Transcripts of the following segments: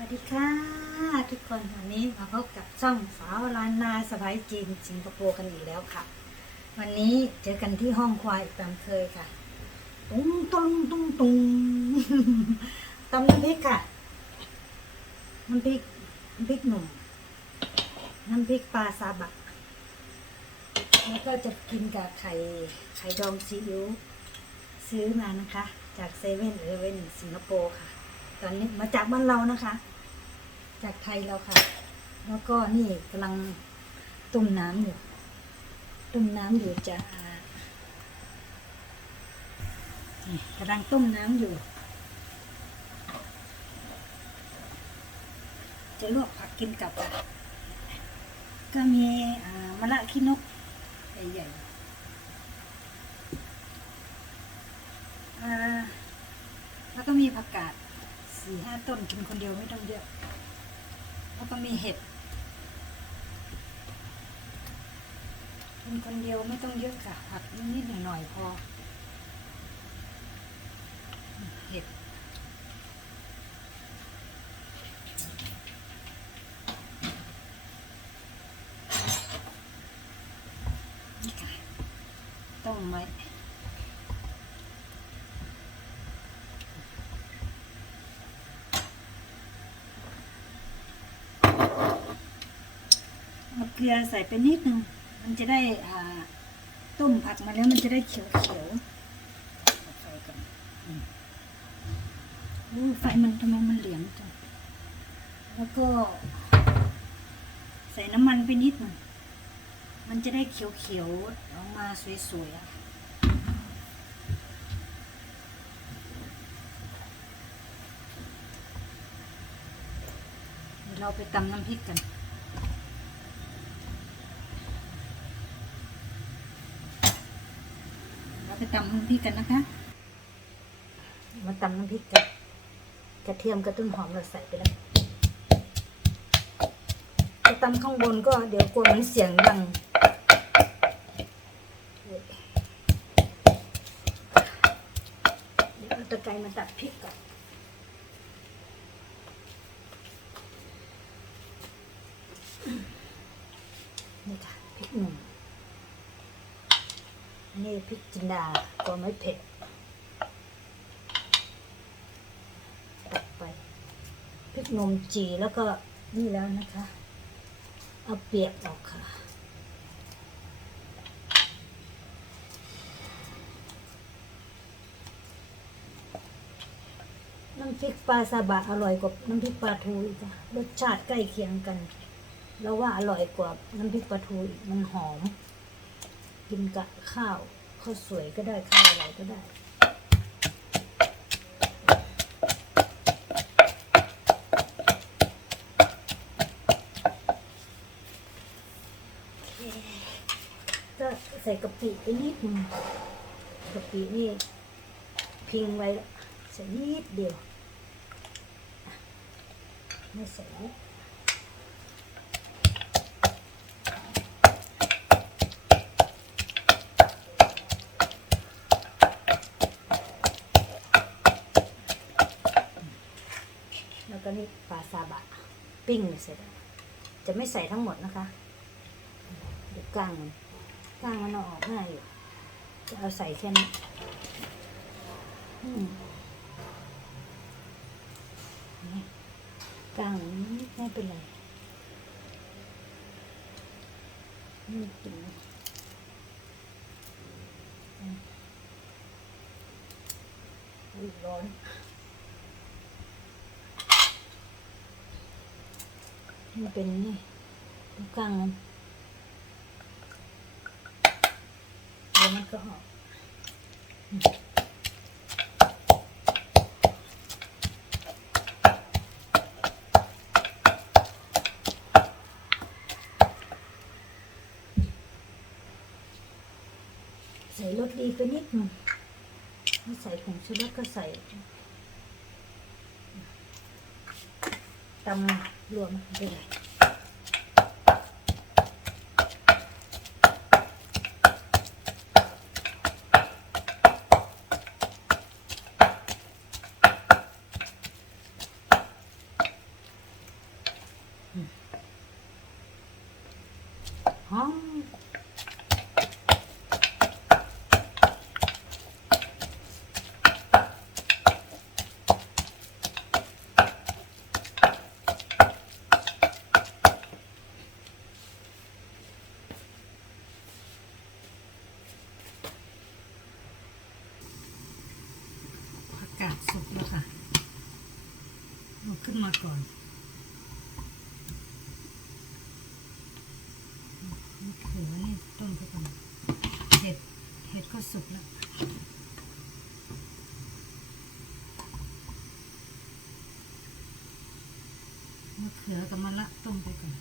วัสดีค่ะทุกคนวันนี้มาพบกับช่องสาวลานนาสบายจีนสิงคโปร์กันอีกแล้วค่ะ วันนี้เจอกันที่ห้องควายตามเคยค่ะ ตุ้งตุ้งตุ้งตุ้งตำน้ำพริกค่ะน้ำพริกน้ำพริกหนุ่มน้ำพริกปลาซาบะแล้วก็จะกินกับไข่ไข่ดองซีอิ๊วซื้อมานะคะ จากเซเว่นหรือเว่นสิงคโปร์ค่ะ ตอนนี้มาจากบ้านเรานะคะ จากไทยเราค่ะ แล้วก็นี่กำลังต้มน้ำอยู่ ต้มน้ำอยู่จะกำลังต้มน้ำอยู่ จะลวกผักกินกับค่ะก็มีมะละขี้นกใหญ่ๆแล้วก็มีผักกาดสี่ห้าต้นกินคนเดียวไม่ต้องเยอะ แล้วก็มีเห็ดกินคนเดียวไม่ต้องเยอะค่ะผักนิดหน่อยพอ เห็ด นี่ค่ะต้มไว้เอาเก ลือใส่ไปนิดนึง มันจะได้ต้มผักมาแล้วมันจะได้เขียวเขียวๆไฟก่อนไฟมันทำไมมันเหลืองจัง แล้วก็ ใส่น้ำมันไปนิดหนึง มันจะได้เขียวๆออกมาสวยๆอะเราไปตำน้ำพริกกัน เรา ไปตำน้ำพริกกันนะคะ มาตำน้ำพริกกันกระเทียมกระตุ้นหอมเราใส่ไปแล้วจะตำข้างบนก็เดี๋ยวกลัวมันเสียงดังเดี๋ยวเอาตะไคร้มาตัดพริกก่อนนี่ค่ะพริกหนุ่ม นี่พริกจินดาตัวไม่เผ็ดตัดไปพริกนมจีแล้วก็นี่แล้วนะคะ เอาเปียกออกค่ะน้ำพริกปลาซาบะอร่อยกว่าน้ำพริกปลาทูอีกรสชาติใกล้เคียงกัน แล้วว่าอร่อยกว่าน้ำพริกปลาทูอีกมันหอม กินกับข้าว ข้าวสวยก็ได้ข้าวอะไรก็ได้ก็ใส่กะปิไปนิดนึงกะปินี่พิงไว้ใส่นิดเดียวไม่ใส่เยอะ ก็นี่ปลาซาบะ ปิ้งเสร็จ จะไม่ใส่ทั้งหมดนะคะ เดี๋ยวกลางมันกลางมันออกง่ายอยู่ จะเอาใส่แค่นี้กลางไม่เป็นไรนี่กินอืมอุ๊ยร้อน มันเป็นนี่กลางมันเดี๋ยวมันก็ออกใส่รสดีไปนิดหนึ่งไม่ใส่ผงชูรสก็ใส่ตำ รวมไปเลย ใขึ้นมาก่อนมะเขือนี่ต้มไปก่อนเห็ดเห็ด ก็สุกแล้วมะเขือกับมะละต้มไปก่อน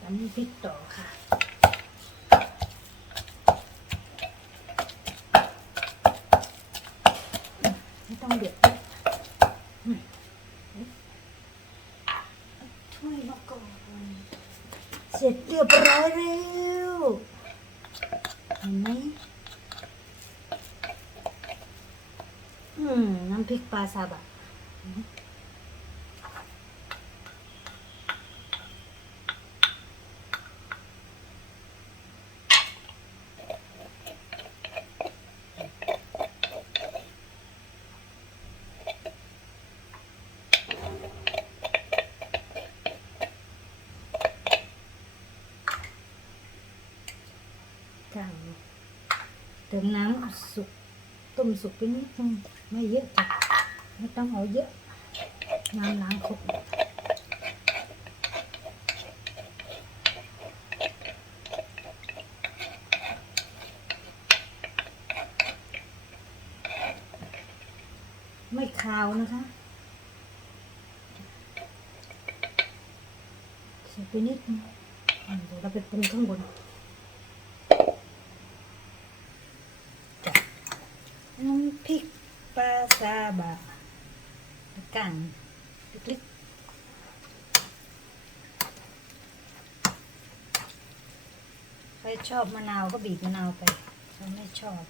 ตำพริกต่อค่ะไม่ต้องเดือดอืมถ้วยมาก่อน เสร็จเรียบร้อยแล้วเห็นไหมอืมน้ำพริกปลาซาบะ มน้ำสุกต้มสุกไปนิดนึงไม่เยอะจ้ะไม่ต้องเอาเยอะน้ำล้างครกไม่คาวนะคะใส่ไปนิดนึงอะเดี๋ยวเราไปปรุงข้างบนจ้ะ น้ำพริกปลา ซาบะกังเล็กๆใครชอบมะนาวก็บีบมะนาวไปถ้าไม่ชอบ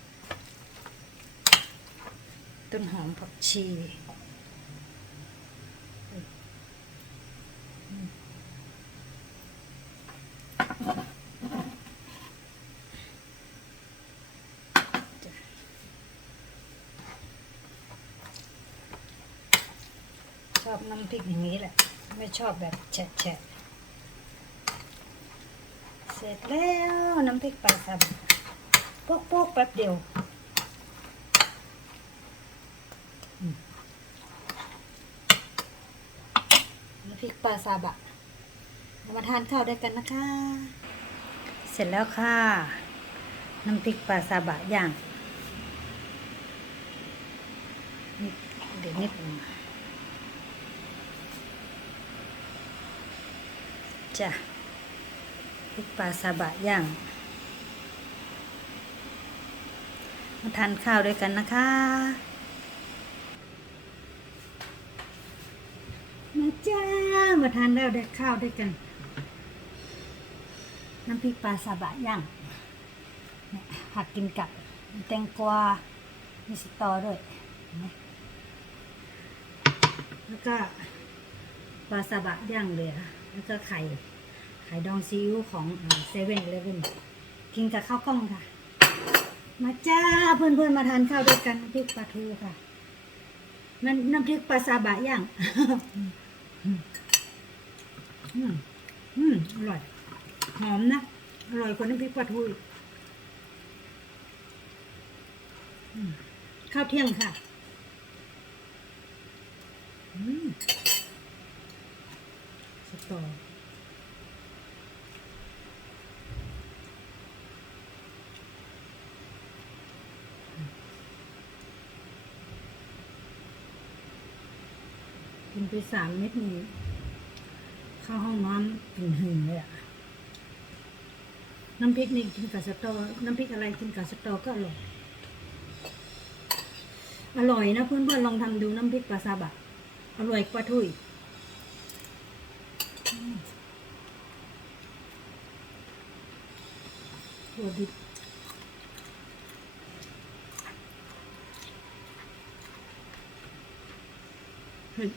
ต้นหอมผักชี อบน้ำพริกอย่างนี้แหละ ไม่ชอบแบบแฉะเสร็จแล้วน้ำพริกปลาซาบะพวกๆแป๊บเดียวน้ำพริกปลาซาบะเรามาทานข้าวด้วยกันนะคะ เสร็จแล้วค่ะ น้ำพริกปลาซาบะย่างเดี๋ยวนิดนึง จ้ะพริกปลาซาบะย่างมาทานข้าวด้วยกันนะคะ มาจ้า มาทานแล้วได้ข้าวด้วยกัน น้ำพริกปลาซาบะย่างเนี่ยผักกินกับแตงกวา มีสตอด้วย แล้วก็ปลาซาบะย่างเหลือ แล้วก็ไข่ ไข่ดองซีอิ๊วของเซเว่นเลเว่นกินกับข้าวกล้องค่ะ มาจ้าเพื่อนๆมาทานข้าวด้วยกันน้ำพริกปลาทูค่ะนั่นน้ำพริกปลาซาบะย่างอืมอืมอร่อย หอมนะ อร่อยกว่าน้ำพริกปลาทูข้าวเที่ยงค่ะอืมสตอ ไปสามเม็ดนี้ เข้าห้องน้ำกลิ่นหึงเลยอะน้ำพริกนี่กินกับสตอ น้ำพริกอะไรกินกับสตอก็อร่อย อร่อยนะเพื่อนๆลองทำดูน้ำพริกปลาซาบะ อร่อยกว่าทุยถั่วดิบเฮ้ย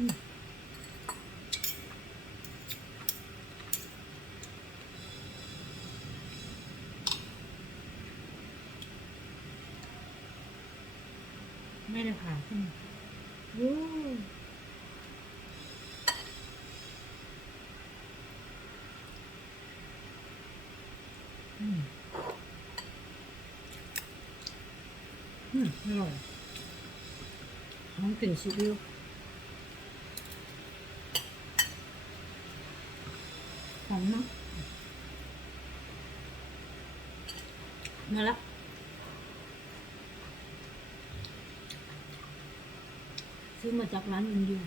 ไม่ได้ผ่าขึ้นวู้อืม อืมอร่อยหอมกลิ่นซีอิ๊ว มเนอะมาละซื้อมาจากร้านอินเดีย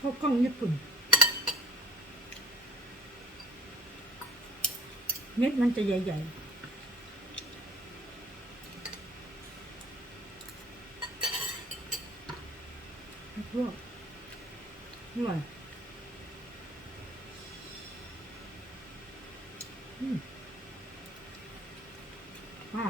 ข้าวกล้องญี่ปุ่น เม็ดมันจะใหญ่ ๆ พวกอร่อยอืมอ่า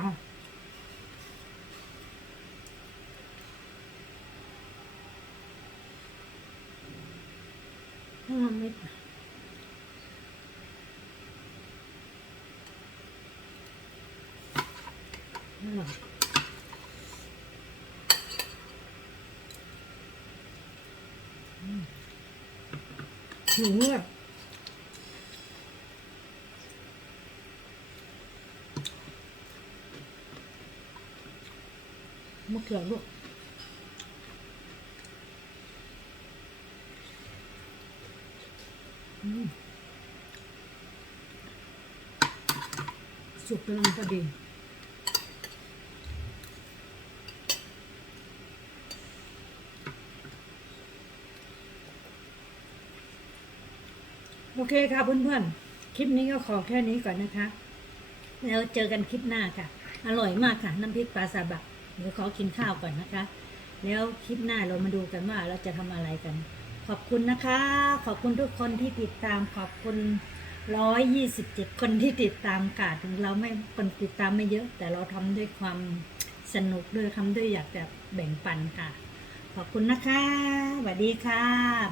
ห้าเม็ดอร่อยอืม หิวอะมะเขือลูกอืมสุกกำลังพอดี เคค่ะเพื่อนๆ คลิปนี้ก็ขอแค่นี้ก่อนนะคะ แล้วเจอกันคลิปหน้าค่ะ อร่อยมากค่ะน้ำพริกปลาซาบะเดี๋ยวขอกินข้าวก่อนนะคะ แล้วคลิปหน้าเรามาดูกันว่าเราจะทำอะไรกัน ขอบคุณนะคะ ขอบคุณทุกคนที่ติดตาม ขอบคุณร้อยยี่สิบเจ็ดคนที่ติดตามค่ะถึงเราไม่คนติดตามไม่เยอะ แต่เราทำด้วยความสนุกด้วยทำด้วยอยากจะแบ่งปันค่ะ ขอบคุณนะคะสวัสดีค่ะ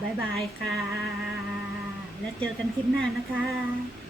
บ๊ายบายค่ะ แล้วเจอกันคลิปหน้านะคะ